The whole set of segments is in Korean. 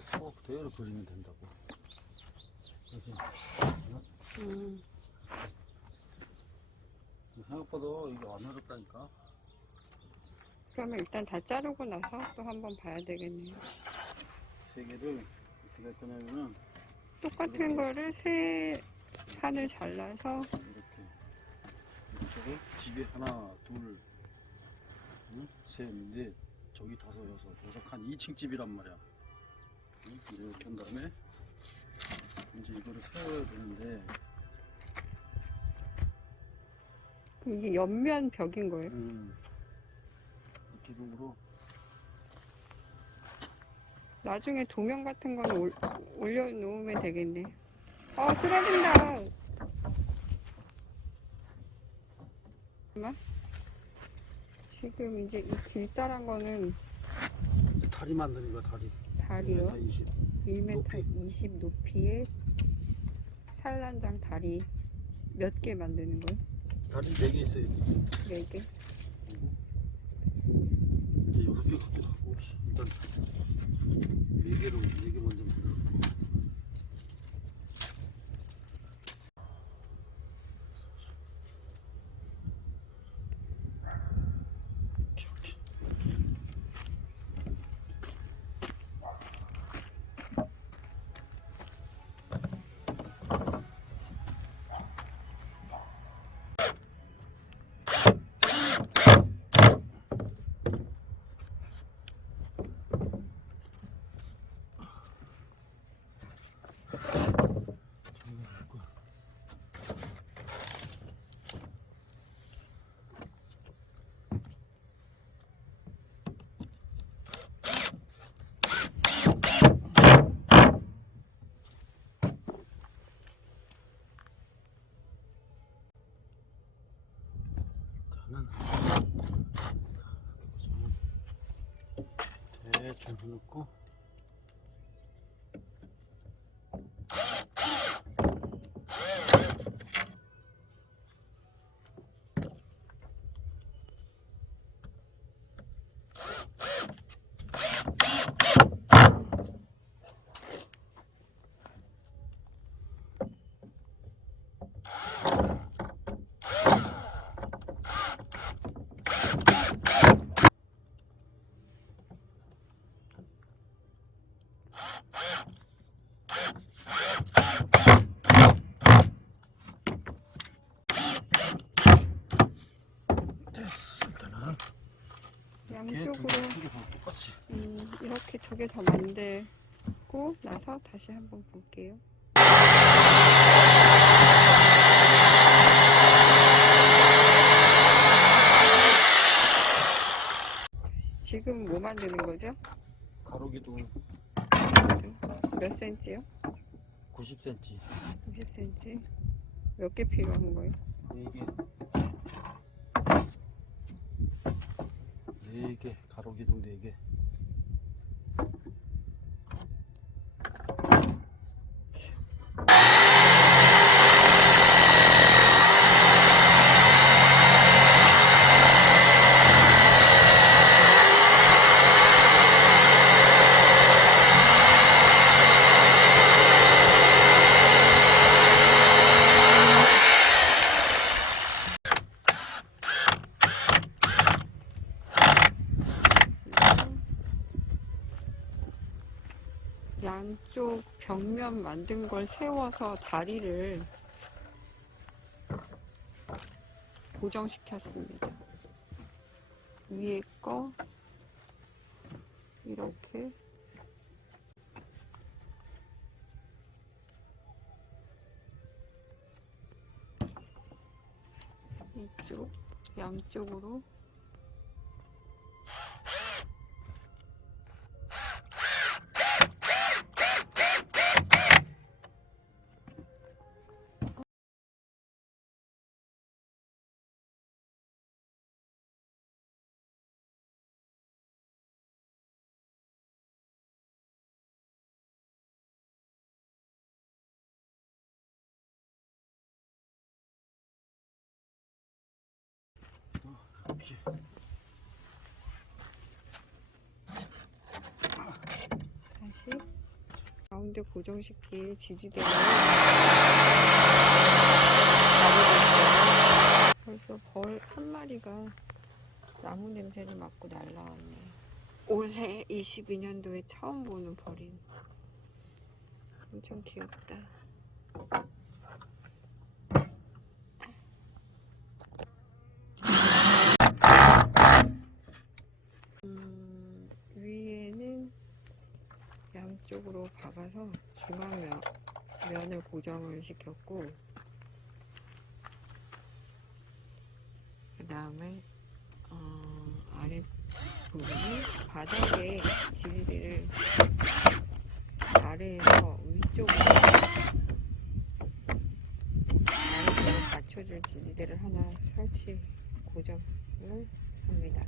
이거 꼭 그대로 그리면 된다고. 그지? 음, 생각보다 이게 안 어렵다니까. 그러면 일단 다 자르고 나서 또 한번 봐야 되겠네요. 세 개를 어떻게 할 거냐면은 똑같은 거를 세 판을 잘라서 이렇게 이쪽에 집이 하나, 둘, 응? 셋, 넷, 저기 다섯, 여섯, 여섯 한 2층 집이란 말이야. 이렇게 한 다음에 이제 이거를 세워야 되는데 그럼 이게 옆면 벽인 거예요. 음, 이 기둥으로 나중에 도면 같은 거는 올, 올려놓으면 되겠네. 어, 쓰러진다. 잠깐만. 지금 이제 이 길다란 거는 이제 다리 만드는 거야 다리. 다리요. 1m 20. 1m 20 높이의 산란장 다리 몇 개 만드는 거예요? 다리 4개 있어요. 네 개? 이제 여섯 개 갖기도 하고 일단 네 개로 네 개 먼저 만들고 저는 대충 해놓고 됐어 일단은 이렇게 양쪽으로 두개다 똑같이 음, 개더 만들고 나서 다시 한번 볼게요. 지금 뭐 만드는 거죠? 가로기도 몇 센치요? 90cm 90cm. 몇 개 필요한 거예요? 4개 4개 가로기둥 4개 양쪽 벽면 세워서 다리를 고정시켰습니다. 위에 거 이렇게 이쪽 양쪽으로 가운데 고정시킬 지지대를 벌써 벌 한 마리가 나무 냄새를 맡고 날라왔네. 올해 22년도에 처음 보는 벌인. 엄청 귀엽다. 음, 위에는 양쪽으로 박아서 중앙 면, 면을 고정을 시켰고 그 다음에 어, 아래 부분은 바닥에 지지대를 아래에서 위쪽으로 아래쪽으로 받쳐줄 지지대를 하나 설치 고정을 합니다.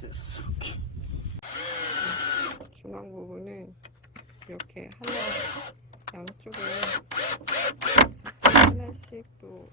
됐어. 중앙 부분은 이렇게 하나 양쪽에 하나씩 또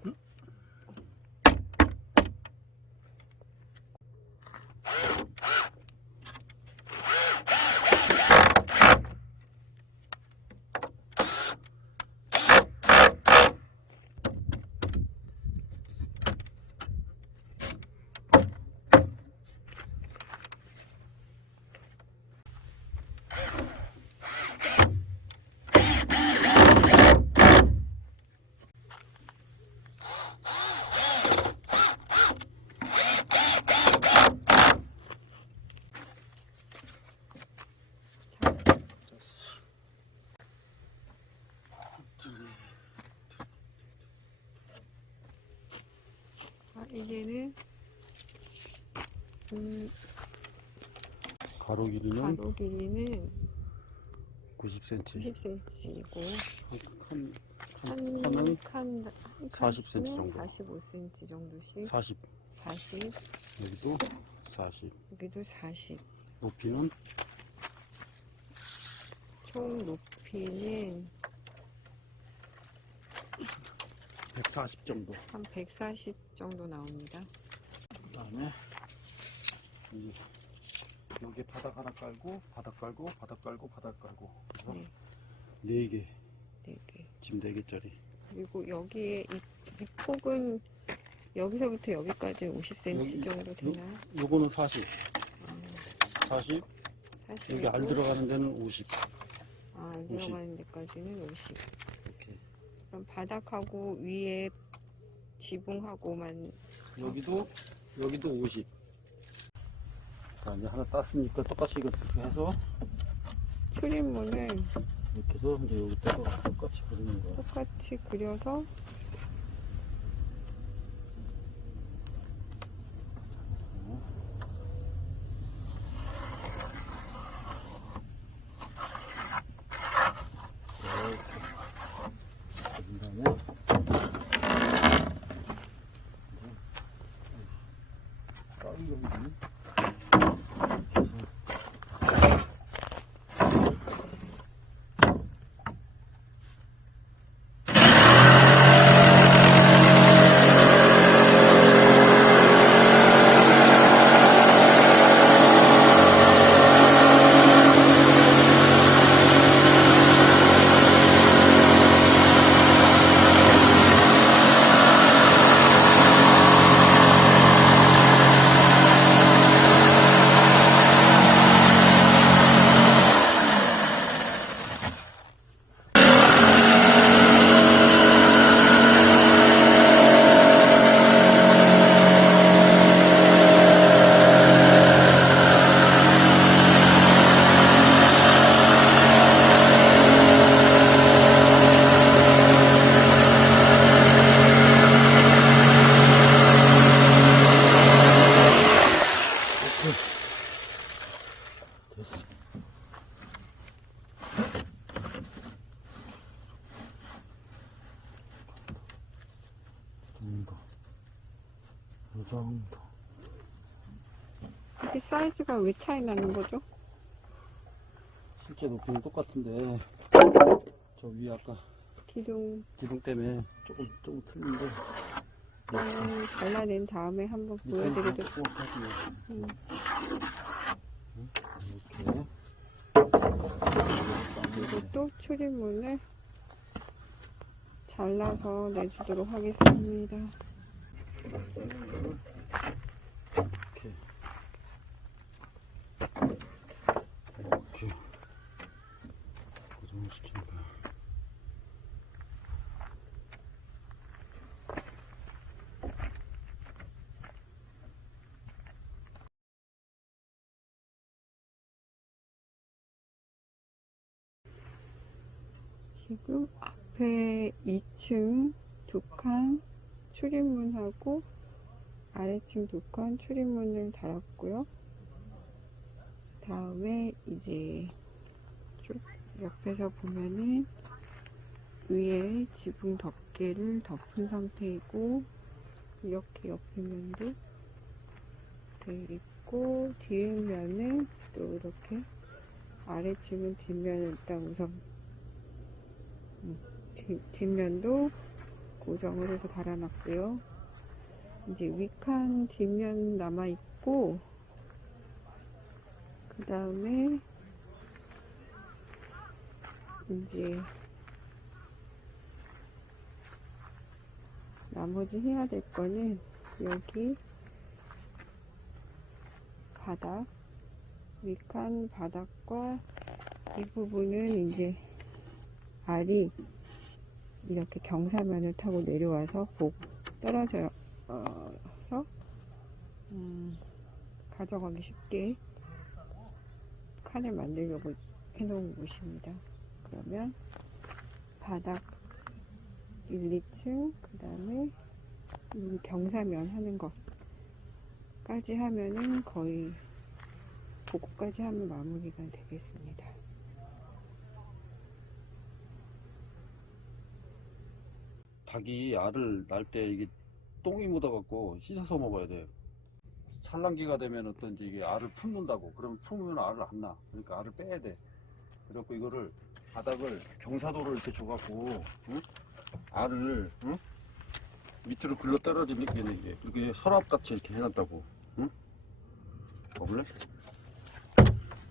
아, 이게는 음, 가로 길이는 가로 길이는 90cm. 90cm이고 한, 한 한 칸은 칸, 한 40 cm 칸씩은 정도. 45cm 정도씩 40. 40 여기도 40. 여기도 40 높이는 총 높이는 140 정도. 한 140 정도 나옵니다. 그 다음에 이제 여기 바닥 하나 깔고 바닥 깔고 바닥 깔고 바닥 깔고 그래서 네. 네 개, 네 개. 짐네 개짜리. 그리고 여기에 이, 이 폭은 여기서부터 여기까지 50cm 여기- 정도 되나요? 요거는 40, 아, 40. 40 여기 알 들어가는 데는 50. 아, 알 50. 들어가는 데까지는 50. 이렇게. 그럼 바닥하고 위에 지붕하고만 여기도 여기도 50. 자 이제 하나 땄으니까 똑같이 이거 이렇게 해서 출입문을 이렇게 해서 이제 여기다가 똑같이 그리는 거야. 똑같이 그려서 이 정도. 이 사이즈가 왜 차이 나는 거죠? 실제 높이는 똑같은데 저 위에 아까 기둥 기둥 때문에 조금 조금 틀린데 음, 잘라낸 다음에 한번 보여드리도 음, 이렇게 그리고 또 출입문을 잘라서 내주도록 하겠습니다. 이렇게 이렇게 고정을 시키는 거야. 지금 앞에 2층 두칸 출입문하고 아래층 두칸 출입문을 달았고요. 다음에 이제 쭉 옆에서 보면은 위에 지붕 덮개를 덮은 상태이고 이렇게 옆에 면도 돼 있고 뒷면은 또 이렇게 아래층은 뒷면을 일단 우선 뒷, 뒷면도 고정을 해서 달아놨고요. 이제 위칸 뒷면 남아 있고 그 다음에 이제 나머지 해야 될 거는 여기 바닥 위칸 바닥과 이 부분은 이제 알이 이렇게 경사면을 타고 내려와서 복 떨어져서 음, 가져가기 쉽게 칸을 만들려고 해놓은 곳입니다. 그러면 바닥 1, 2층 그 다음에 경사면 하는 것까지 하면은 거의 그거까지 하면 마무리가 되겠습니다. 닭이 알을 낳을 때 이게 똥이 묻어갖고 씻어서 먹어야 돼. 산란기가 되면 어떤지 이게 알을 품는다고. 그러면 품으면 알을 안 낳아. 그러니까 알을 빼야 돼. 그래갖고 이거를 바닥을 경사도를 이렇게 줘갖고 응? 알을 응? 밑으로 굴러 떨어지는 게 이게 이렇게 서랍같이 이렇게 해놨다고. 응? 먹을래?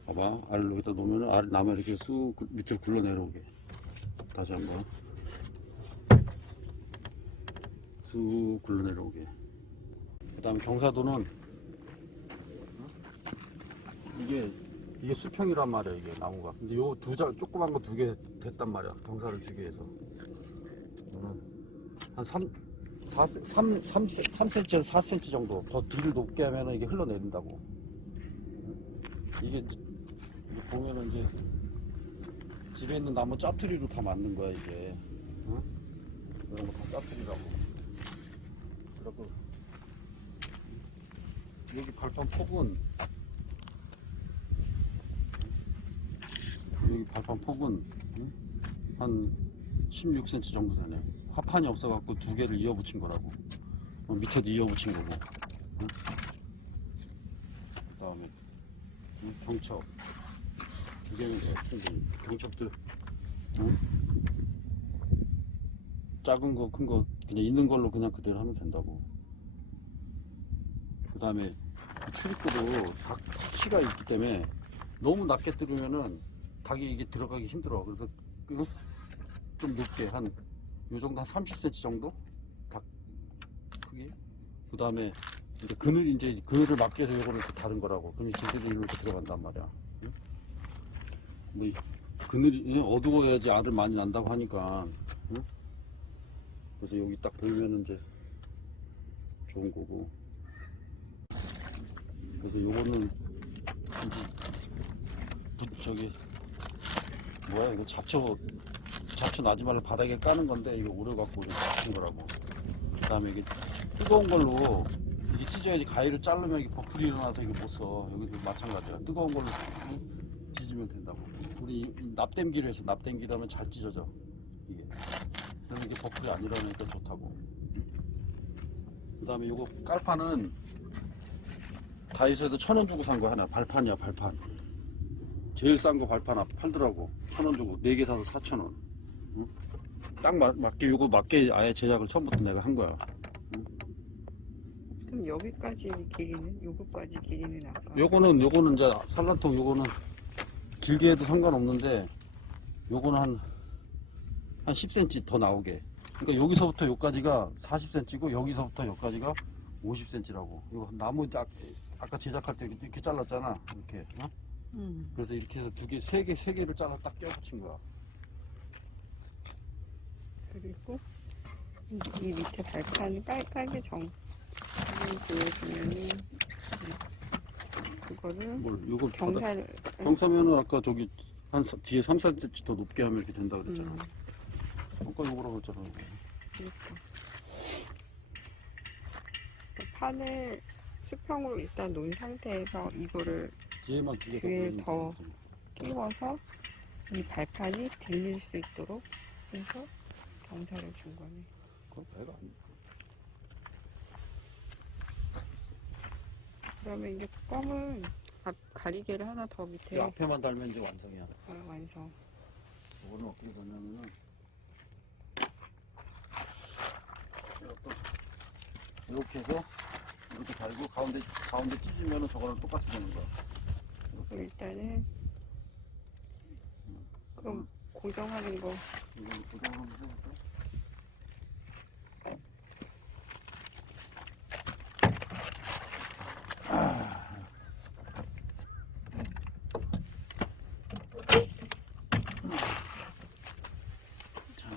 봐봐. 알을 여기다 놓으면 알 남아 이렇게 쑥 굴- 밑으로 굴러 내려오게. 다시 한번. 쑥 굴러 내려오게. 그 다음 경사도는 이게 이게 수평이란 말이야 이게 나무가. 근데 요 두 자 조그만 거 두 개 됐단 말이야 경사를 주기 위해서. 한 3, 4, 3, 3, 3cm에서 4cm 정도 더 뒤를 높게 하면 이게 흘러내린다고. 이게 보면은 이제 집에 있는 나무 짜투리로 다 만든 거야 이게. 응? 이런 거 다 짜투리라고. 그리고 여기 발판 폭은 여기 발판 폭은 응? 한 16cm 정도 되네. 화판이 없어갖고 두 개를 이어 붙인 거라고. 어, 밑에도 이어 붙인 거고. 응? 그다음에 응? 경첩 두 개는 경첩도 응? 작은 거, 큰거 그냥 있는 걸로 그냥 그대로 하면 된다고. 그 다음에 출입구도 닭 수치가 있기 때문에 너무 낮게 뚫으면은 닭이 이게 들어가기 힘들어. 그래서 그- 좀 높게 한 요 정도 한 30cm 정도 닭 크기. 그 다음에 이제 그늘 이제 그늘을 막기 위해서 이거를 또 다른 거라고. 그러니 진짜로 이렇게 들어간단 말이야. 응? 뭐이 그늘이 어두워야지 알을 많이 난다고 하니까. 응? 그래서 여기 딱 보이면은 이제 좋은 거고. 그래서 요거는 부- 저기 뭐야 이거 잡초 잡초 나지 말라 바닥에 까는 건데 이거 오래 갖고 이렇게 잡힌 거라고. 그 다음에 이게 뜨거운 걸로 이게 찢어야지 가위를 자르면 이게 버풀이 일어나서 이거 못 써. 여기도 마찬가지야. 뜨거운 걸로 찢으면 된다고. 우리 납땜기로 해서 납땜기로 하면 잘 찢어져 이게. 그러면 이게 버풀이 안 일어나니까 좋다고. 그 다음에 요거 깔판은 다이소에서 천 원 주고 산 거 하나. 발판이야 발판. 제일 싼 거 발판 앞 팔더라고. 천 원 주고. 네 개 사서 사천 원. 딱 맞, 맞게 요거 맞게 아예 제작을 처음부터 내가 한 거야. 그럼 여기까지 길이는 요거까지 길이는 아까 요거는 요거는 이제 산란통 요거는 길게 해도 상관없는데 요거는 한, 한 10cm 더 나오게. 그러니까 여기서부터 여기까지가 40cm고 여기서부터 여기까지가 50cm라고. 이거 나무 이제 아, 아까 제작할 때 이렇게 잘랐잖아. 이렇게. 어? 음. 그래서 이렇게 해서 두 개, 세 개, 세 개를 잘라 딱 껴붙인 거야. 그리고 이, 이 밑에 발판 깔깔게 정 보여주면은 그거를 뭘, 경사를 경사면은 아까 저기 한 사- 뒤에 3, 4cm 더 높게 하면 이렇게 된다 그랬잖아. 음, 아까 요거라고 했잖아. 그러니까 그 판을 수평으로 일단 놓은 상태에서 이거를 뒤에만 두개 뒤에 더 끼워서 이 발판이 들릴 수 있도록 해서 경사를 준 거네. 그건 배가 아니야. 그러면 이제 검은 앞 가리개를 하나 더 밑에 이 앞에만 달면 이제 완성이야. 어, 완성. 이거는 어떻게 되냐면은 이렇게 해서 이렇게 달고 가운데 가운데 찢으면은 저거랑 똑같이 되는 거야. 그럼 일단은 그럼 고정하는 거 이건 한번 해볼까? 자.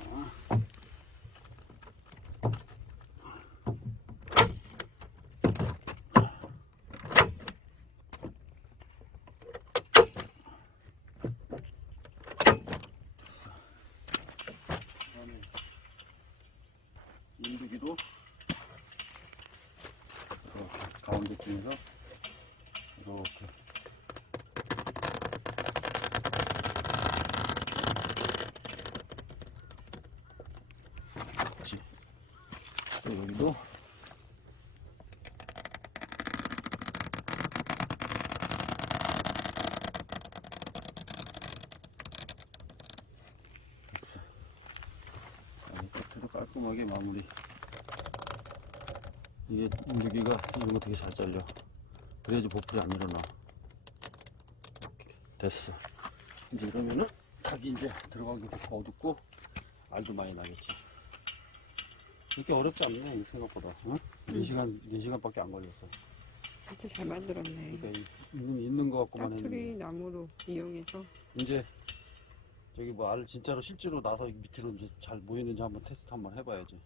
그다음에 인두기도 이렇게 중에서 이렇게. 또 여기도. 깔끔하게 마무리 이게 인두기가 이런 거 되게 잘 잘려. 그래야지 보풀이 안 일어나. 됐어. 이제 이러면은 닭이 이제 들어가기도 더 어둡고 알도 많이 나겠지. 이렇게 어렵지 않네 생각보다. 응? 4시간, 4시간밖에 안 걸렸어. 진짜 잘 만들었네. 그러니까 이- 있는, 있는 거 갖고만 짜투리 했는데 나무로 이용해서. 이제 저기 뭐 알 진짜로 실제로 나서 밑으로 이제 잘 모이는지 한번 테스트 한번 해봐야지.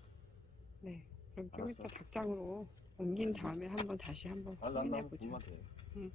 네. 그럼 좀 알았어. 이따 닭장으로 옮긴 다음에 한번 다시 한번 확인해 보자. 보면 돼 응.